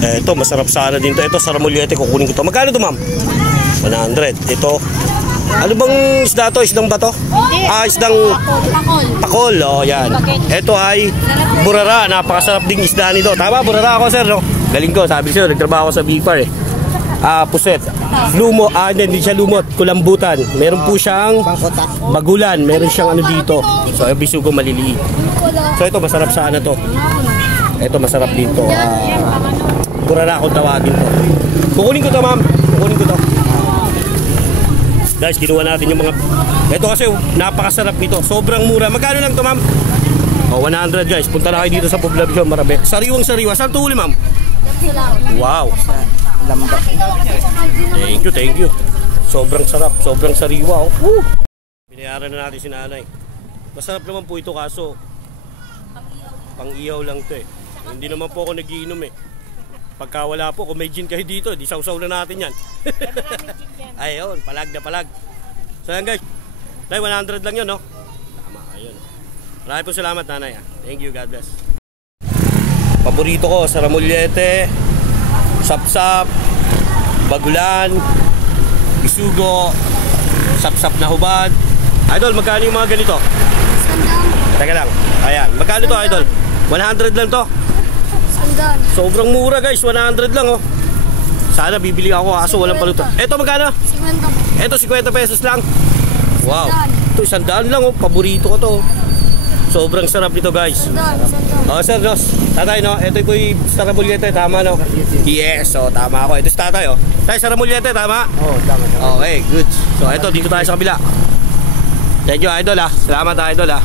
Ito, masarap sana din to. Ito, saramulete, kukunin ko to. Magkano to, ma'am? 100. Ito. Ano bang isda to? Isdang ba to? Isdang pakol. O, yan. Ito ay burara. Napakasarap ding isda nito. Tama, burara ako, sir, no? Galing ko. Sabi siya, nagtrabaho ako sa Bipar, eh. Puset. Lumo. Hindi siya lumot. Kulambutan. Meron po siyang bagulan. Meron siyang ano dito. So, bisugo maliliit. So, ito, masarap sana to. Ito, masarap dito. Burara akong tawagin to. Kukunin ko to, ma'am. Kukunin ko to. Guys, kinuha natin yung mga... Ito kasi, napakasarap nito. Sobrang mura. Magkano lang to, ma'am? 100, guys. Punta na kayo dito sa Poblacion, Marabe. Sariwang sariwa. Saan to huli, ma'am? Wow. Thank you. Sobrang sarap. Sobrang sariwa, oh. Binayaran na natin si nanay. Masarap naman po ito, kaso pang-ihaw lang to, eh. Hindi naman po ako nagiinom, eh. Pagka wala po, kung may gin kayo dito, di sausaw na natin yan. Ayun, palag na palag. So yan, guys. Nay, 100 lang yun, no? Tama, ayun. Maraming po salamat, nanay. Thank you, God bless. Paborito ko, saramulete, sapsap, bagulan, bisugo, sapsap na hubad. Idol, magkano yung mga ganito? Teka lang. Ayan, magkano to, idol? 100 lang to. Sobrang mura, guys, 100 lang, oh. Sana bibili ako, kaso walang paluto. Ito magkano? 50. Ito 50 pesos lang. Wow. Ito 100 lang, oh. Paborito ko to. Sobrang sarap nito, guys. Oh, sir, Nos. Tatay, no? Ito ko yung saramulete, tama, no? Yes, oh, tama ako. Ito si tatay, oh. Tay, saramulete, tama? Oo, tama. Okay, good. So, ito, dito tayo sa kabila. Thank you, idol, ah. Salamat, idol, ah.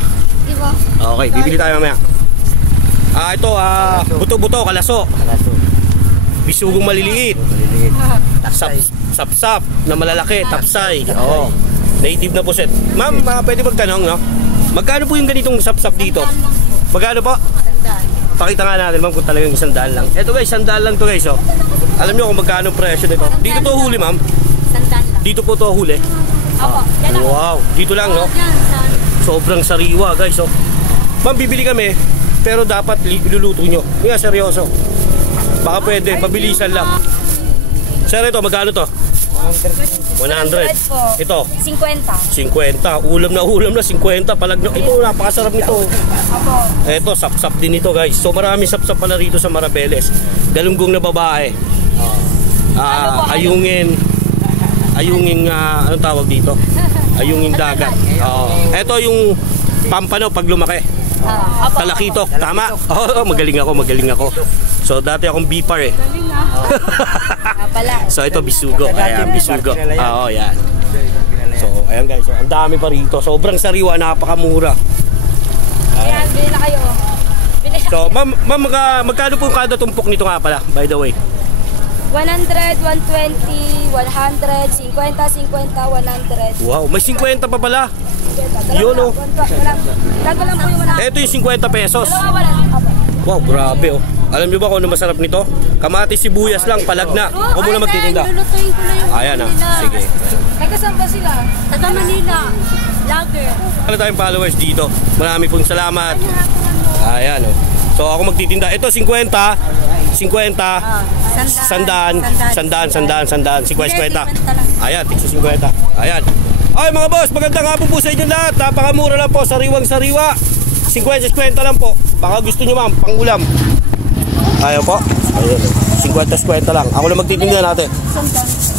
Okay, bibili tayo mamaya. Ito, buto-buto, kalaso. Bisugong maliliit. Sapsap na malalaki, tapsay. Oo. Native na puset. Ma'am, pwede magtanong, no? Magkano po yung ganitong sapsap dito? Magkano po? 100. Pakita nga natin, ma'am, kung talagang 100 lang. Ito, guys, 100 lang to, guys, oh. Alam niyo kung magkano presyo nito? Dito to huli, ma'am? 100 lang. Dito po to huli? Wow, dito lang, no? Sobrang sariwa, guys, oh. Ma'am, bibili kami. Pero dapat iluluto nyo. Nga, seryoso. Baka pwede, pabilisan lang. Sir, ito, magkano to? 100. Ito? 50. Ulam na 50. Palag na. Ito, napakasarap nito. Ito, sapsap din ito, guys. So, marami sapsap pala rito sa Marabeles. Galunggong na babae. Ayungin, anong tawag dito? Ayungin dagat. Ito yung pampano pag lumaki. Talakitok, tama? Oh, magaling ako. So, dati akong Bipar, eh. So, ito bisugo. Ayan, bisugo. Oo, yan. So, ayan, guys. Ang dami pa rito. Sobrang sariwa, napakamura. Ayan, bili na kayo. So, ma'am, magkano po kada tumpok nito nga pala, by the way? 100, 120, 100, 50, 100. Wow, may 50 pa pala. Yun, oh. Ito yung 50 pesos. Wow, grabe, oh. Alam niyo ba kung ano masarap nito? Kamatis, sibuyas lang, palag na. Ako muna magtitinda. Ayan, ah. Sige. Taga saan ba sila? Taga Manila. Lager. Ano tayong followers dito? Marami pong salamat. Ayan, oh. So ako magtitinda. Ito 50, 50, 100, 50. Ayan, tigso 50. Ayan. Ay mga boss, magandang hapon po sa inyo lahat. Napakamura lang po, sariwang sariwa. 50 lang po. Baka gusto niyo, ma'am, pang-ulam. Ayaw po. Ayun. 50 lang. Ako lang magtitinda natin.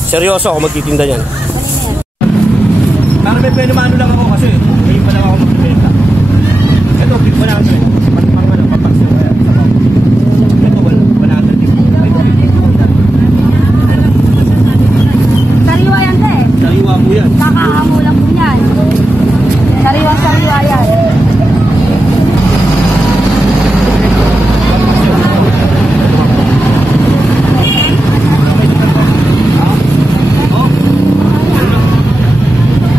Seryoso ako magtitinda niyan. Para may pwede maano lang ako kasi ngayon pa lang ako magtitinda. Ito, big 100. Sariwa yan, te. Sariwa po yan. Kakahango lang po yan. Sariwa yan.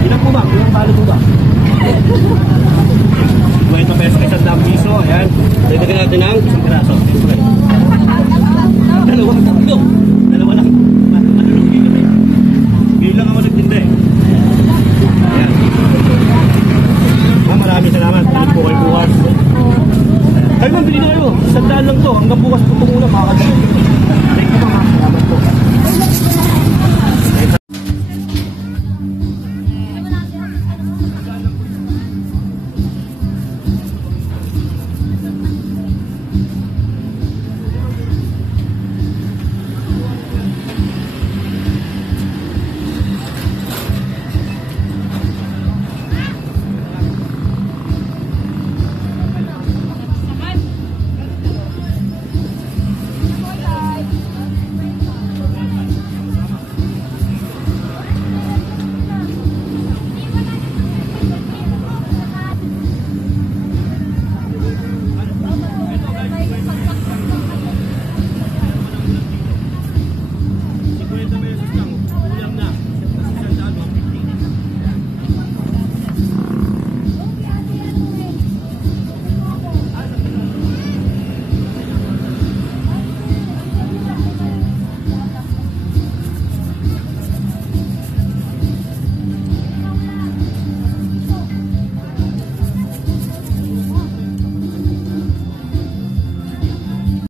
Ilan po ba? Ilang balo po ba? 20 pesos isang dami. Ay, ma'am, bili na kayo. Sandaan lang to. Hanggang bukas po ito muna, makakadali.